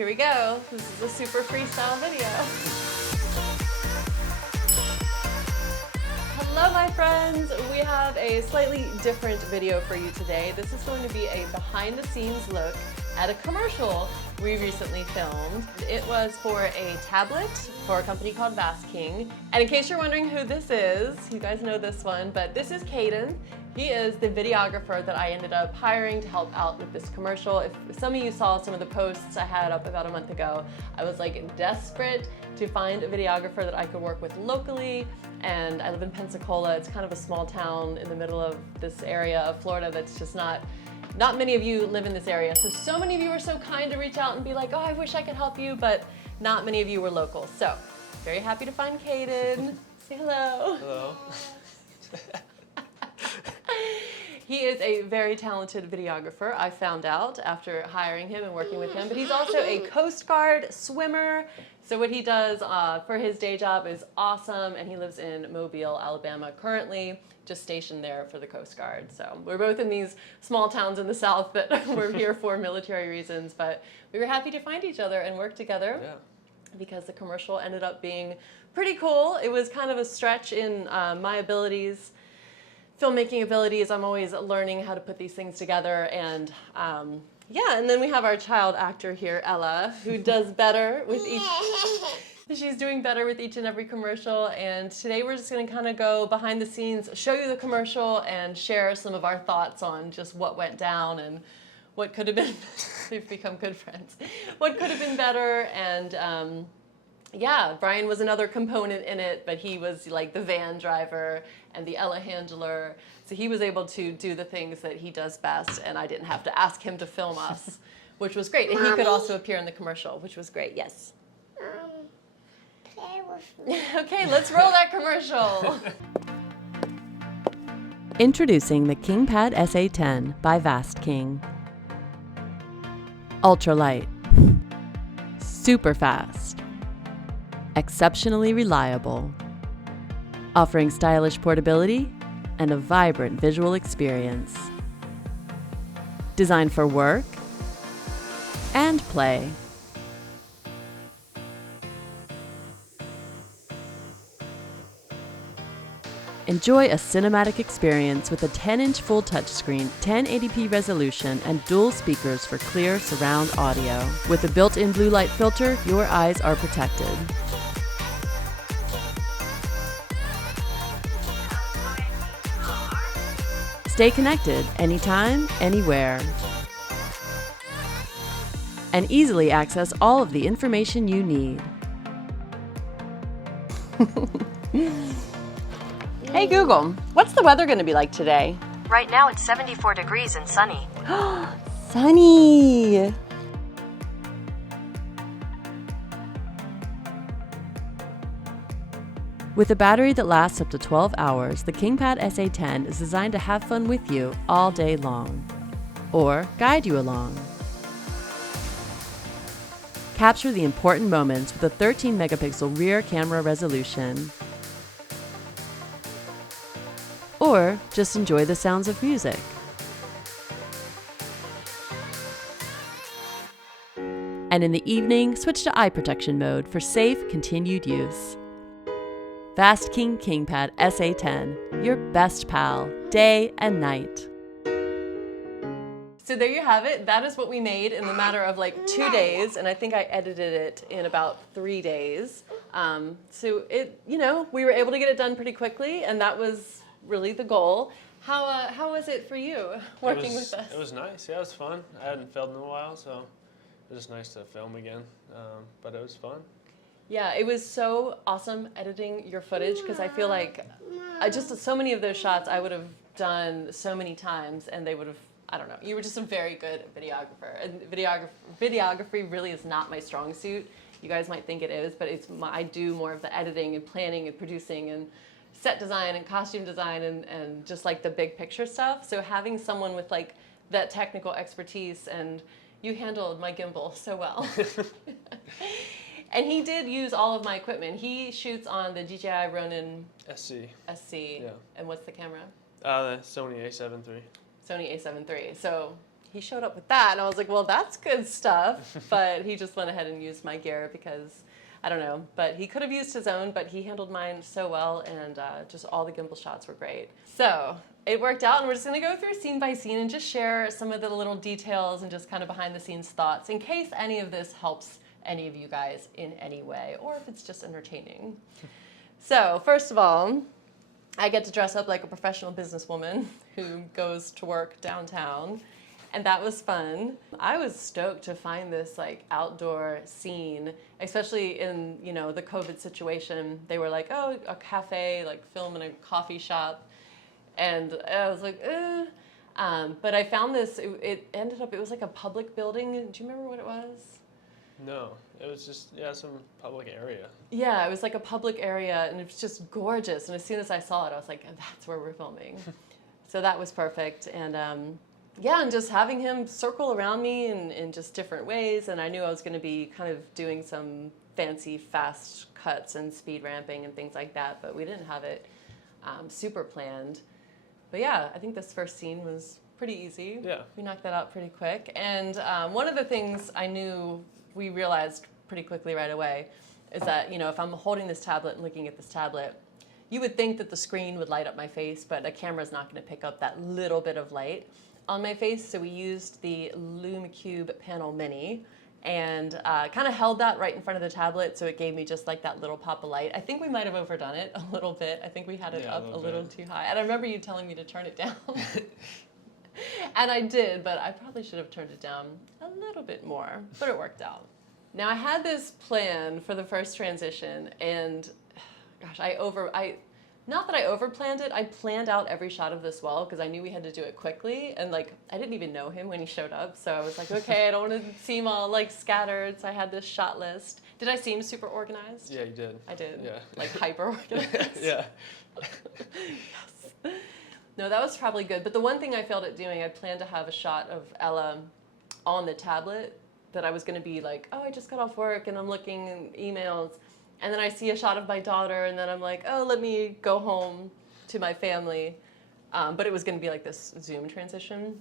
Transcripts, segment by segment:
Here we go. This is a super freestyle video. Hello my friends, we have a slightly different video for you today. This is going to be a behind the scenes look at a commercial we recently filmed. It was for a tablet for a company called Vastking. And in case you're wondering who this is, you guys know this one, but this is Cayden. He is the videographer that I ended up hiring to help out with this commercial. If some of you saw some of the posts I had up about a month ago, I was like desperate to find a videographer that I could work with locally. And I live in Pensacola. It's kind of a small town in the middle of this area of Florida that's just not many of you live in this area. So many of you were so kind to reach out and be like, oh, I wish I could help you, but not many of you were local. So very happy to find Cayden. Say hello. Hello. He is a very talented videographer, I found out after hiring him and working with him, but he's also a Coast Guard swimmer. So what he does for his day job is awesome, and he lives in Mobile, Alabama currently, just stationed there for the Coast Guard. So we're both in these small towns in the South that we're here for military reasons, but we were happy to find each other and work together because the commercial ended up being pretty cool. It was kind of a stretch in my abilities. Filmmaking abilities, I'm always learning how to put these things together, and yeah, and then we have our child actor here, Ella, who does better with each, she's doing better with each and every commercial, and today we're just gonna kind of go behind the scenes, show you the commercial, and share some of our thoughts on just what went down and what could have been, we've become good friends, what could have been better, and yeah, Brian was another component in it, but he was like the van driver and the Ella handler. So he was able to do the things that he does best, and I didn't have to ask him to film us, which was great. And he could also appear in the commercial, which was great, yes. Play with me. Okay, let's roll that commercial. Introducing the Kingpad SA10 by Vastking. Ultralight. Super fast. Exceptionally reliable, offering stylish portability and a vibrant visual experience. Designed for work and play. Enjoy a cinematic experience with a 10-inch full touchscreen, 1080p resolution, and dual speakers for clear surround audio. With a built-in blue light filter, your eyes are protected. Stay connected anytime, anywhere. And easily access all of the information you need. Hey Google, what's the weather going to be like today? Right now it's 74 degrees and sunny. Sunny! With a battery that lasts up to 12 hours, the Kingpad SA10 is designed to have fun with you all day long, or guide you along. Capture the important moments with a 13-megapixel rear camera resolution, or just enjoy the sounds of music. And in the evening, switch to eye protection mode for safe, continued use. Vastking Kingpad SA10, your best pal, day and night. So there you have it. That is what we made in the matter of like 2 days, and I think I edited it in about 3 days. So it, you know, we were able to get it done pretty quickly, and that was really the goal. How was it for you working with us? It was nice. Yeah, it was fun. I hadn't filmed in a while, so it was just nice to film again. But it was fun. Yeah, it was so awesome editing your footage because I feel like just so many of those shots I would have done so many times, and they would have, I don't know, you were just a very good videographer. And videography really is not my strong suit. You guys might think it is, but I do more of the editing and planning and producing and set design and costume design and just like the big picture stuff. So having someone with like that technical expertise, and you handled my gimbal so well. And he did use all of my equipment. He shoots on the DJI Ronin SC. SC. Yeah. And what's the camera? The Sony A7 III. Sony A7 III. So he showed up with that, and I was like, well, that's good stuff. But he just went ahead and used my gear because, I don't know, but he could have used his own, but he handled mine so well, and just all the gimbal shots were great. So it worked out, and we're just gonna go through scene by scene and just share some of the little details and just kind of behind the scenes thoughts in case any of this helps any of you guys in any way, or if it's just entertaining. So first of all, I get to dress up like a professional businesswoman who goes to work downtown, and that was fun. I was stoked to find this like outdoor scene, especially in, you know, the COVID situation. They were like, oh, a cafe, like film in a coffee shop, and I was like, eh. But I found this, it ended up, it was like a public building. Do you remember what it was? No, it was just, yeah, some public area. Yeah, it was like a public area, and it was just gorgeous. And as soon as I saw it, I was like, that's where we're filming. So that was perfect. And yeah, and just having him circle around me in just different ways. And I knew I was going to be kind of doing some fancy fast cuts and speed ramping and things like that, but we didn't have it super planned. But yeah, I think this first scene was pretty easy. Yeah. We knocked that out pretty quick. And one of the things I knew we realized pretty quickly right away is that, you know, if I'm holding this tablet and looking at this tablet, you would think that the screen would light up my face, but a camera's not going to pick up that little bit of light on my face. So we used the LumiCube Panel Mini and kind of held that right in front of the tablet, so it gave me just like that little pop of light. I think we might have overdone it a little bit. I think we had it up a little too high. And I remember you telling me to turn it down. And I did, but I probably should have turned it down a little bit more, but it worked out. Now I had this plan for the first transition, and gosh, not that I overplanned it, I planned out every shot of this well because I knew we had to do it quickly, and like I didn't even know him when he showed up, so I was like, okay, I don't want to seem all like scattered, so I had this shot list. Did I seem super organized? Yeah, you did. I did. Yeah. Like hyper organized. Yeah. Yes. No, that was probably good. But the one thing I failed at doing, I planned to have a shot of Ella on the tablet that I was going to be like, oh, I just got off work and I'm looking in emails. And then I see a shot of my daughter and then I'm like, oh, let me go home to my family. But it was going to be like this Zoom transition.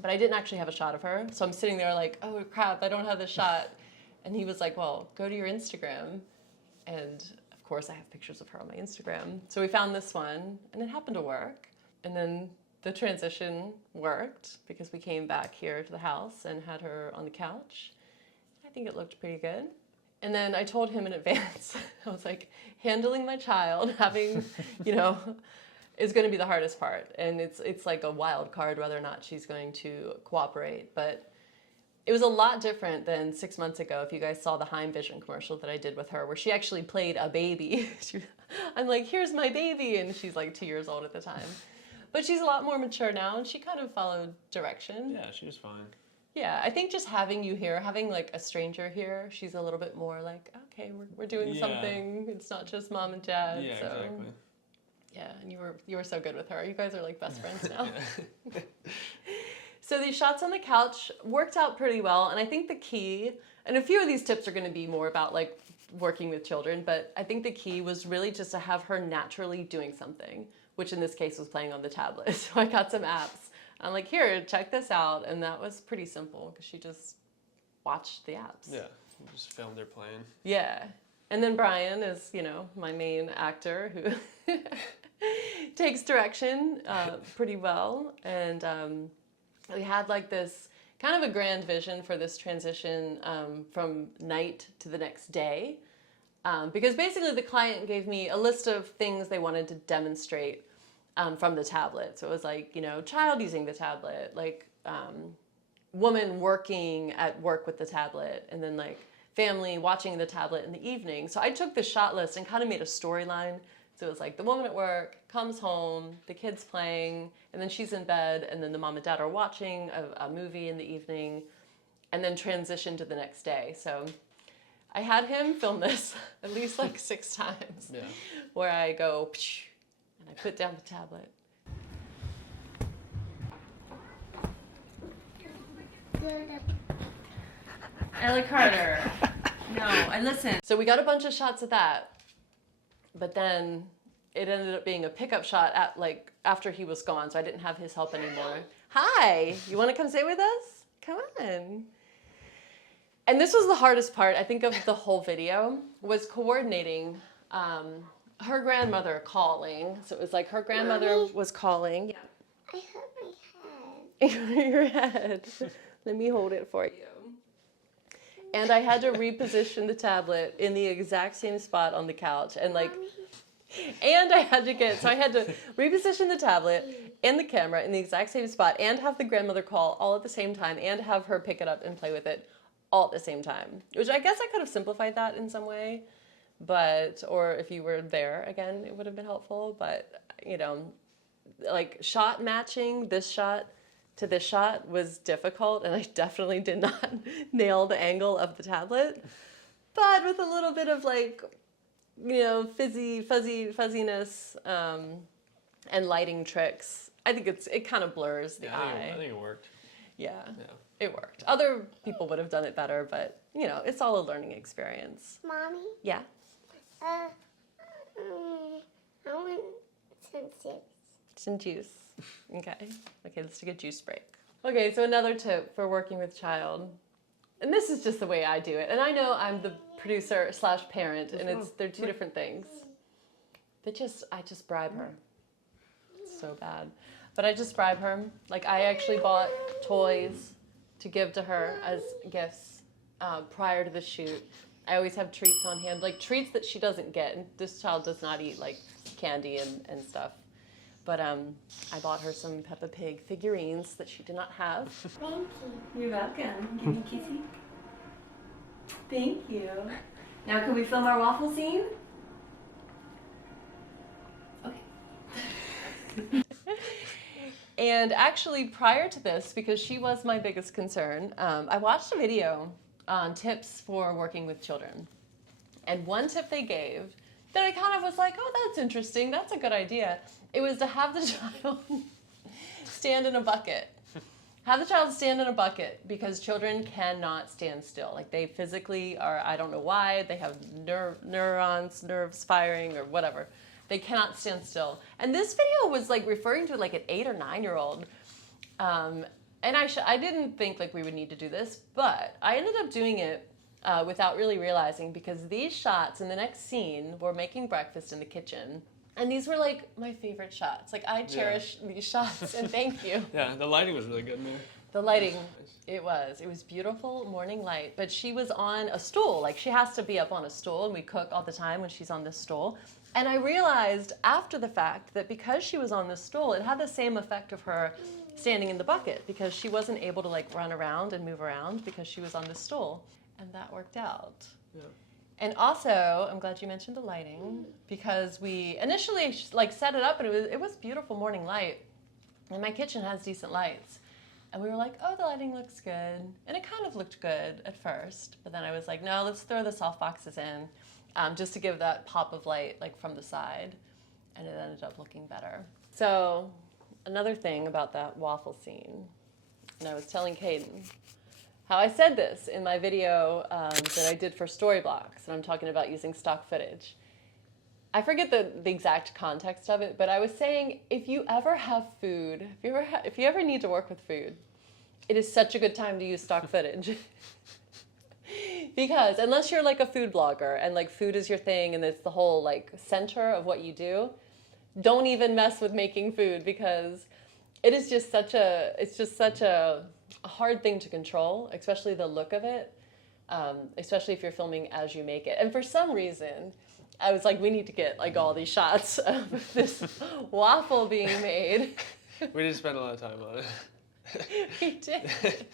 But I didn't actually have a shot of her. So I'm sitting there like, oh, crap, I don't have this shot. And he was like, well, go to your Instagram. And of course, I have pictures of her on my Instagram. So we found this one and it happened to work. And then the transition worked because we came back here to the house and had her on the couch. I think it looked pretty good. And then I told him in advance, I was like, handling my child, having, you know, is going to be the hardest part. And it's like a wild card whether or not she's going to cooperate. But it was a lot different than 6 months ago. If you guys saw the Heim Vision commercial that I did with her, where she actually played a baby. I'm like, here's my baby. And she's like 2 years old at the time. But she's a lot more mature now, and she kind of followed direction. Yeah, she was fine. Yeah, I think just having you here, having like a stranger here, she's a little bit more like, okay, we're doing something. It's not just mom and dad. Yeah, so. Exactly. Yeah, and you were so good with her. You guys are like best friends now. So these shots on the couch worked out pretty well, and I think the key, and a few of these tips are going to be more about like working with children, but I think the key was really just to have her naturally doing something, which in this case was playing on the tablet. So I got some apps. I'm like, here, check this out. And that was pretty simple because she just watched the apps. Yeah, just filmed her playing. Yeah. And then Brian is, you know, my main actor who takes direction pretty well. And we had like this kind of a grand vision for this transition from night to the next day. Because basically the client gave me a list of things they wanted to demonstrate from the tablet. So it was like, you know, child using the tablet, like woman working at work with the tablet, and then like family watching the tablet in the evening. So I took the shot list and kind of made a storyline. So it was like the woman at work comes home, the kid's playing, and then she's in bed, and then the mom and dad are watching a movie in the evening, and then transition to the next day. So I had him film this at least like 6 times, yeah. Where I go, and I put down the tablet. Ella Carter. No, and listen. So we got a bunch of shots of that, but then it ended up being a pickup shot at like after he was gone, so I didn't have his help anymore. Hi, you want to come sit with us? Come on. And this was the hardest part, I think, of the whole video, was coordinating her grandmother calling. So it was like her grandmother Mommy. was calling. Yeah. I hurt my head. Your head. Let me hold it for you. And I had to reposition the tablet in the exact same spot on the couch. And like, and I had to reposition the tablet and the camera in the exact same spot and have the grandmother call all at the same time and have her pick it up and play with it all at the same time. Which I guess I could have simplified that in some way. But, or if you were there, again, it would have been helpful. But, you know, like shot matching this shot to this shot was difficult, and I definitely did not nail the angle of the tablet. But with a little bit of like, you know, fuzziness and lighting tricks, I think it kind of blurs the eye. I think it worked. Yeah, it worked. Other people would have done it better, but you know, it's all a learning experience. Mommy? Yeah. I want some juice. Some juice. Okay, let's take a juice break. Okay, so another tip for working with child, and this is just the way I do it, and I know I'm the producer / parent, and they're two different things. I just bribe her. It's so bad. But I just bribe her. Like, I actually bought toys to give to her as gifts prior to the shoot. I always have treats on hand, like treats that she doesn't get. And this child does not eat like candy and stuff. But I bought her some Peppa Pig figurines that she did not have. Thank you. You're welcome. Give me a kissy. Thank you. Now can we film our waffle scene? Okay. And actually prior to this, because she was my biggest concern, I watched a video on tips for working with children. And one tip they gave that I kind of was like, oh, that's interesting. That's a good idea. It was to have the child stand in a bucket. Have the child stand in a bucket because children cannot stand still. Like they physically are, I don't know why, they have nerves firing or whatever. They cannot stand still. And this video was like referring to like an 8 or 9-year-old. And I didn't think like we would need to do this, but I ended up doing it without really realizing, because these shots in the next scene were making breakfast in the kitchen. And these were like my favorite shots. Like I cherish these shots, and thank you. Yeah, the lighting was really good in there. The lighting, it was beautiful morning light, but she was on a stool. Like she has to be up on a stool, and we cook all the time when she's on this stool. And I realized after the fact that because she was on this stool, it had the same effect of her standing in the bucket, because she wasn't able to like run around and move around because she was on this stool. And that worked out. Yeah. And also, I'm glad you mentioned the lighting, because we initially like set it up, and it was beautiful morning light. And my kitchen has decent lights. And we were like, oh, the lighting looks good. And it kind of looked good at first. But then I was like, no, let's throw the soft boxes in just to give that pop of light like from the side. And it ended up looking better. So another thing about that waffle scene, and I was telling Cayden how I said this in my video that I did for Storyblocks, and I'm talking about using stock footage. I forget the exact context of it, but I was saying if you ever have food, if you ever need to work with food, it is such a good time to use stock footage. Because unless you're like a food blogger and like food is your thing and it's the whole like center of what you do, don't even mess with making food, because it is just such a hard thing to control, especially the look of it, especially if you're filming as you make it. And for some reason, I was like, we need to get like all these shots of this waffle being made. We did spend a lot of time on it. We did.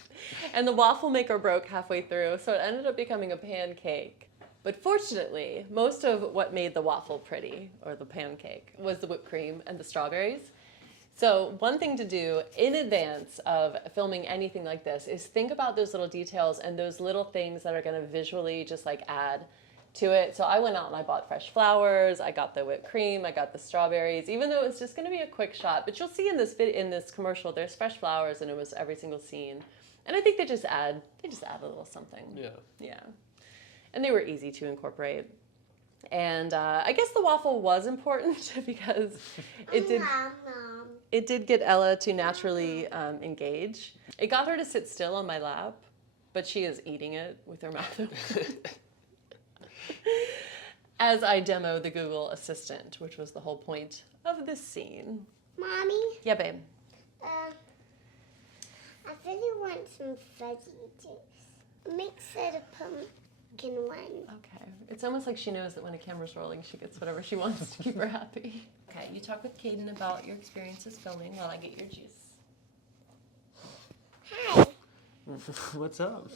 And the waffle maker broke halfway through, so it ended up becoming a pancake. But fortunately, most of what made the waffle pretty, or the pancake, was the whipped cream and the strawberries. So one thing to do in advance of filming anything like this is think about those little details and those little things that are going to visually just like add to it. So I went out and I bought fresh flowers, I got the whipped cream, I got the strawberries, even though it's just going to be a quick shot. But you'll see in this commercial, there's fresh flowers, and it was every single scene. And I think they just add a little something. Yeah. Yeah. And they were easy to incorporate. And I guess the waffle was important because it did. it did get Ella to naturally engage. It got her to sit still on my lap, but she is eating it with her mouth open. As I demo the Google Assistant, which was the whole point of this scene. Mommy, Yeah, babe. I really want some fuzzy juice. Mix it a pumpkin one. Okay. It's almost like she knows that when a camera's rolling, she gets whatever she wants to keep her happy. Okay, you talk with Cayden about your experiences filming while I get your juice. Hi. What's up?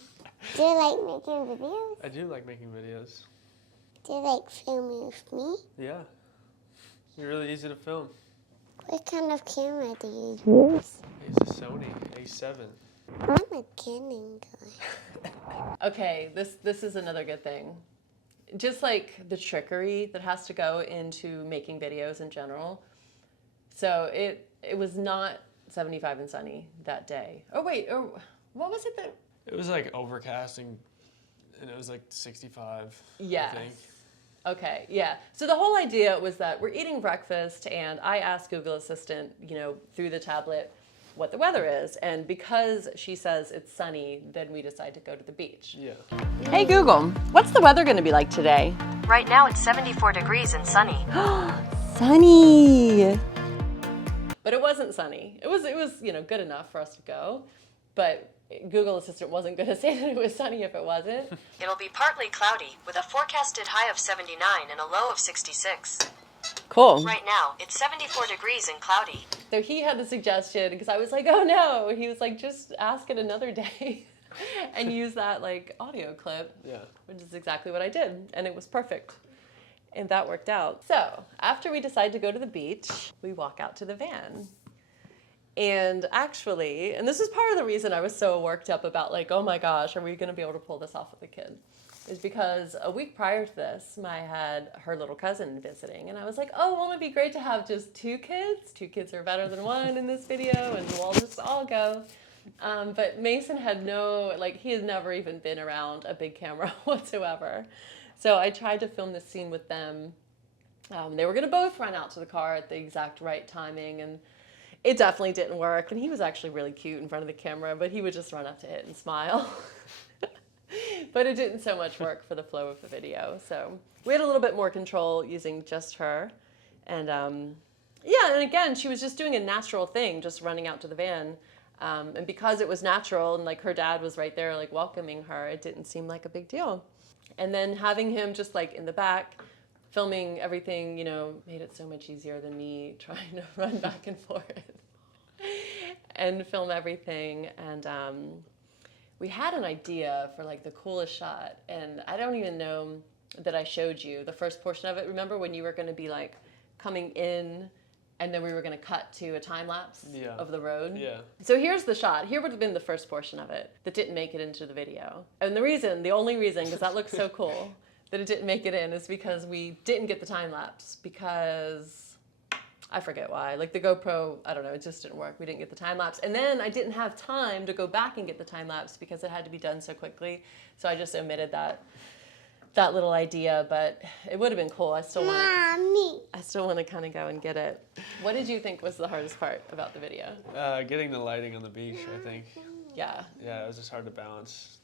Do you like making videos? I do like making videos. Do you like filming with me? Yeah. You're really easy to film. What kind of camera do you use? I use a Sony A7. I'm a Canon guy. Okay, this is another good thing. Just like the trickery that has to go into making videos in general. So it was not 75 and sunny that day. Oh wait, what was it that? It was like overcasting, and it was like 65. Yes. I think. Okay, yeah. So the whole idea was that we're eating breakfast, and I asked Google Assistant, through the tablet, what the weather is. And because she says it's sunny, then we decide to go to the beach. Yeah. Hey Google, what's the weather going to be like today? Right now it's 74 degrees and sunny. Sunny! But it wasn't sunny. It was good enough for us to go. But Google Assistant wasn't going to say that it was sunny if it wasn't. It'll be partly cloudy with a forecasted high of 79 and a low of 66. Cool. Right now it's 74 degrees and cloudy. So he had the suggestion, because I was like, oh no. He was like, just ask it another day and use that audio clip. Yeah. Which is exactly what I did. And it was perfect. And that worked out. So after we decide to go to the beach, we walk out to the van. And actually, and this is part of the reason I was so worked up about oh my gosh, are we going to be able to pull this off with a kid? Is because a week prior to this, I had her little cousin visiting. And I was like, oh, won't it be great to have just 2 kids? 2 kids are better than 1 in this video, and we'll just all go. But Mason had he had never even been around a big camera whatsoever. So I tried to film this scene with them. They were going to both run out to the car at the exact right timing, and it definitely didn't work. And he was actually really cute in front of the camera, but he would just run up to it and smile. But it didn't so much work for the flow of the video. So we had a little bit more control using just her. And and again, she was just doing a natural thing, just running out to the van. And because it was natural and her dad was right there welcoming her, it didn't seem like a big deal. And then having him just in the back, filming everything, made it so much easier than me trying to run back and forth and film everything. And we had an idea for the coolest shot, and I don't even know that I showed you the first portion of it. Remember when you were going to be coming in, and then we were going to cut to a time lapse of the road? Yeah. So here's the shot. Here would have been the first portion of it that didn't make it into the video. And the only reason, because that looks so cool, that it didn't make it in is because we didn't get the time lapse, because I forget why. The GoPro, I don't know, it just didn't work. We didn't get the time lapse. And then I didn't have time to go back and get the time lapse because it had to be done so quickly. So I just omitted that little idea, but it would have been cool. I still want to kind of go and get it. What did you think was the hardest part about the video? Getting the lighting on the beach, I think. Yeah. Yeah, it was just hard to balance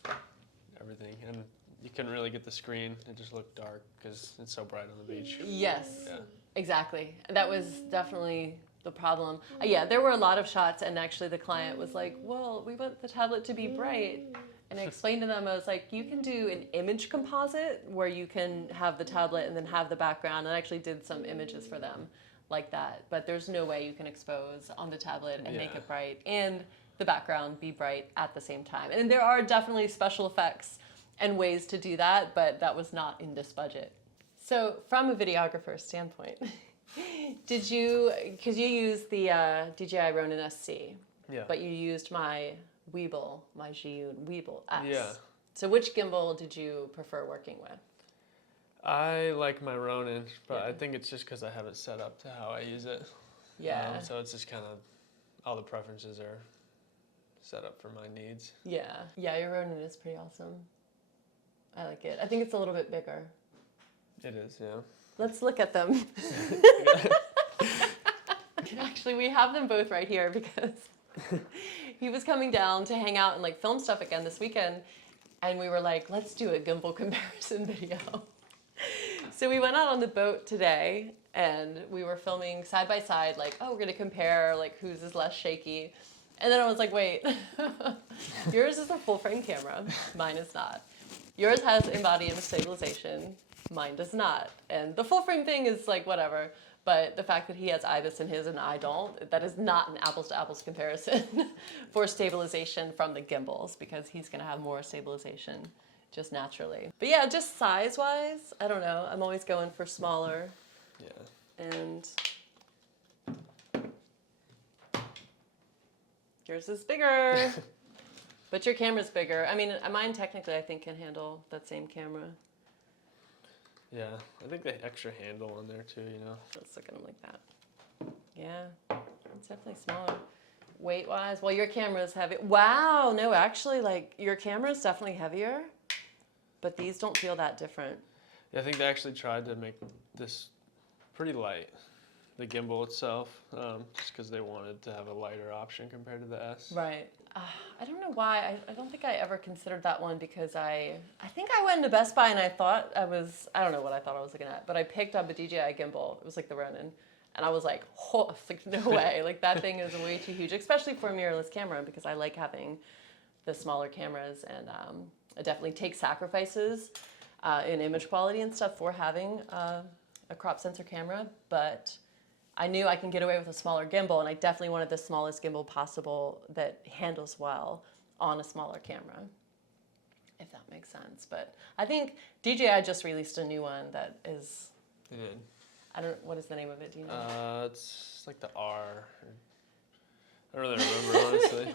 everything. And you couldn't really get the screen. It just looked dark because it's so bright on the beach. Yes. Yeah. Exactly. That was definitely the problem. Yeah, there were a lot of shots, and actually the client was like, well, we want the tablet to be bright. And I explained to them, I was like, you can do an image composite where you can have the tablet and then have the background, and I actually did some images for them like that. But there's no way you can expose on the tablet and make it bright and the background be bright at the same time. And there are definitely special effects and ways to do that, but that was not in this budget. So from a videographer standpoint, because you used the DJI Ronin SC, but you used my Weeble, my Zhiyun Weeble S. Yeah. So which gimbal did you prefer working with? I like my Ronin, but I think it's just because I have it set up to how I use it. Yeah. So it's just kind of, all the preferences are set up for my needs. Yeah. Yeah, your Ronin is pretty awesome. I like it. I think it's a little bit bigger. It is, yeah. Let's look at them. Actually, we have them both right here because he was coming down to hang out and like film stuff again this weekend. And we were like, let's do a gimbal comparison video. So we went out on the boat today and we were filming side by side, like, oh, we're gonna compare like whose is less shaky. And then I was like, wait, yours is a full frame camera, mine is not. Yours has in-body image stabilization, mine does not. And the full frame thing is like whatever, but the fact that he has IBIS in his and I don't, that is not an apples to apples comparison for stabilization from the gimbals, because he's gonna have more stabilization just naturally. But yeah, just size-wise, I don't know, I'm always going for smaller. Yeah. And yours is bigger, but your camera's bigger. I mean, mine technically I think can handle that same camera. Yeah, I think the extra handle on there too, you know. Let's look at them like that. Yeah, it's definitely smaller. Weight-wise, well, your camera's heavy. Wow, no, actually, like, your camera's definitely heavier, but these don't feel that different. Yeah, I think they actually tried to make this pretty light, the gimbal itself, just because they wanted to have a lighter option compared to the S. Right. I don't know why. I don't think I ever considered that one because I think I went into Best Buy and I thought I don't know what I thought I was looking at, but I picked up a DJI gimbal. It was like the Ronin. And I was like, oh, like, no way. Like, that thing is way too huge, especially for a mirrorless camera, because I like having the smaller cameras. And I definitely take sacrifices in image quality and stuff for having a crop sensor camera. But I knew I can get away with a smaller gimbal, and I definitely wanted the smallest gimbal possible that handles well on a smaller camera, if that makes sense. But I think DJI just released a new one that is... They did. what is the name of it? Do you know? It's like the R. I don't really remember, honestly.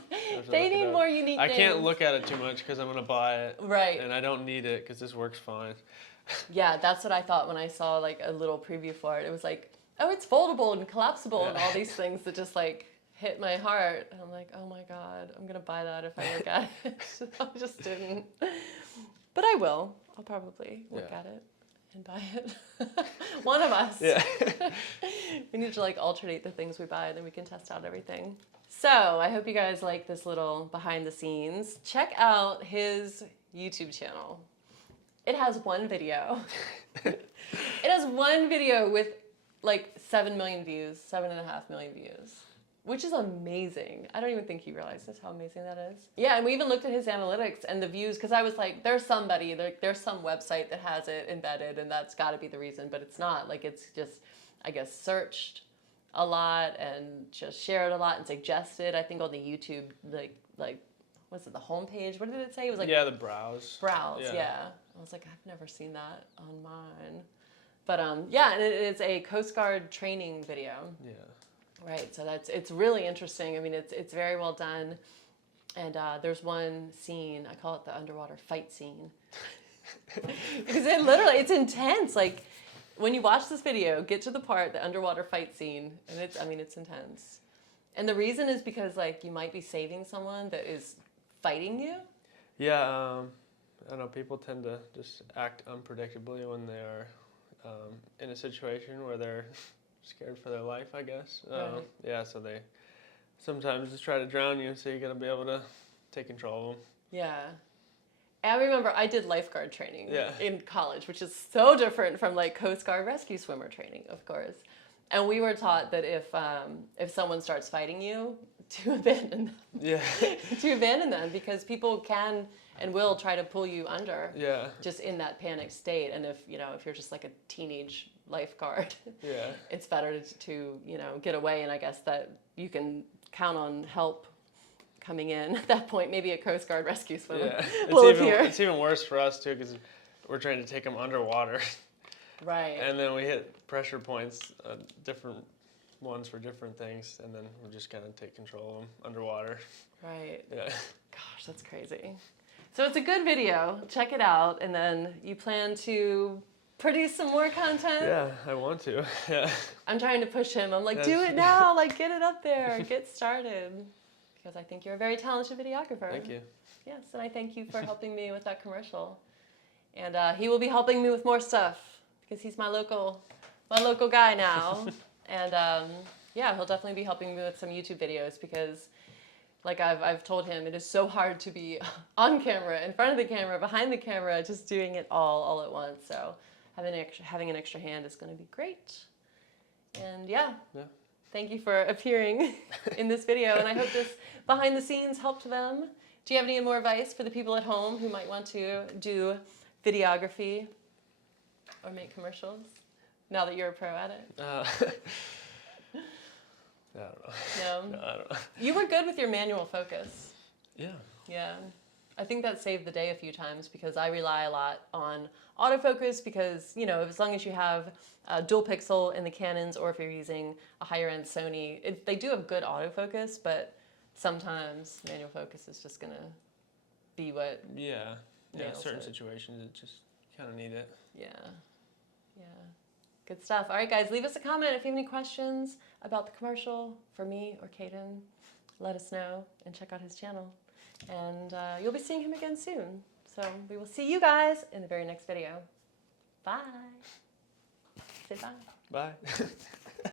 They need more unique I things. can't look at it too much because I'm going to buy it. Right. And I don't need it because this works fine. Yeah, that's what I thought when I saw like a little preview for it. It was like, oh, it's foldable and collapsible and all these things that just like hit my heart. And I'm like, oh my God, I'm going to buy that if I look at it. I just didn't. But I will. I'll probably look at it and buy it. One of us. Yeah. We need to like alternate the things we buy and then we can test out everything. So I hope you guys like this little behind the scenes. Check out his YouTube channel. It has one video. It has one video with like 7 million views, 7.5 million views, which is amazing. I don't even think he realizes how amazing that is. Yeah, and we even looked at his analytics and the views, because I was like, there's some website that has it embedded and that's gotta be the reason, but it's not. Like, it's just, I guess, searched a lot and just shared a lot and suggested. I think on the YouTube, like what's it, the homepage? What did it say? It was like, yeah, the browse. Browse, yeah. I was like, I've never seen that on mine. But yeah, and it is a Coast Guard training video. Yeah. Right, so it's really interesting. I mean, it's very well done. And there's one scene, I call it the underwater fight scene. Because it's intense. Like, when you watch this video, get to the part, the underwater fight scene, and it's intense. And the reason is because, like, you might be saving someone that is fighting you. Yeah, I don't know, people tend to just act unpredictably when they are in a situation where they're scared for their life, I guess. Right. Yeah, so they sometimes just try to drown you, so you got to be able to take control of them. Yeah. I remember I did lifeguard training in college, which is so different from like Coast Guard rescue swimmer training, of course. And we were taught that if someone starts fighting you, to abandon them. Yeah. To abandon them, because people can and will try to pull you under. Yeah. Just in that panic state. And if you're just like a teenage lifeguard, it's better to get away. And I guess that you can count on help coming in at that point. Maybe a Coast Guard rescue swimmer will appear. It's even worse for us too, because we're trying to take them underwater. Right. And then we hit pressure points, different ones for different things, and then we just kind of take control of them underwater. Right. Yeah. Gosh, that's crazy. So it's a good video. Check it out, and then you plan to produce some more content? Yeah, I want to. Yeah. I'm trying to push him. I'm like, do it now. Like, get it up there. Get started. Because I think you're a very talented videographer. Thank you. Yes, and I thank you for helping me with that commercial. And he will be helping me with more stuff because he's my local guy now. And yeah, he'll definitely be helping me with some YouTube videos because, like I've told him, it is so hard to be on camera, in front of the camera, behind the camera, just doing it all at once. So having an extra hand is going to be great. And yeah. Thank you for appearing in this video, and I hope this behind the scenes helped them. Do you have any more advice for the people at home who might want to do videography or make commercials now that you're a pro at it? I don't know. No? No, I don't know. You were good with your manual focus. Yeah. Yeah. I think that saved the day a few times because I rely a lot on autofocus because, you know, as long as you have dual pixel in the Canons or if you're using a higher end Sony, they do have good autofocus, but sometimes manual focus is just going to be what... Yeah. Yeah, nails certain it. situations it just kind of need it. Yeah. Yeah. Good stuff. All right, guys, leave us a comment if you have any questions about the commercial for me or Cayden. Let us know and check out his channel. And you'll be seeing him again soon. So we will see you guys in the very next video. Bye. Say bye. Bye.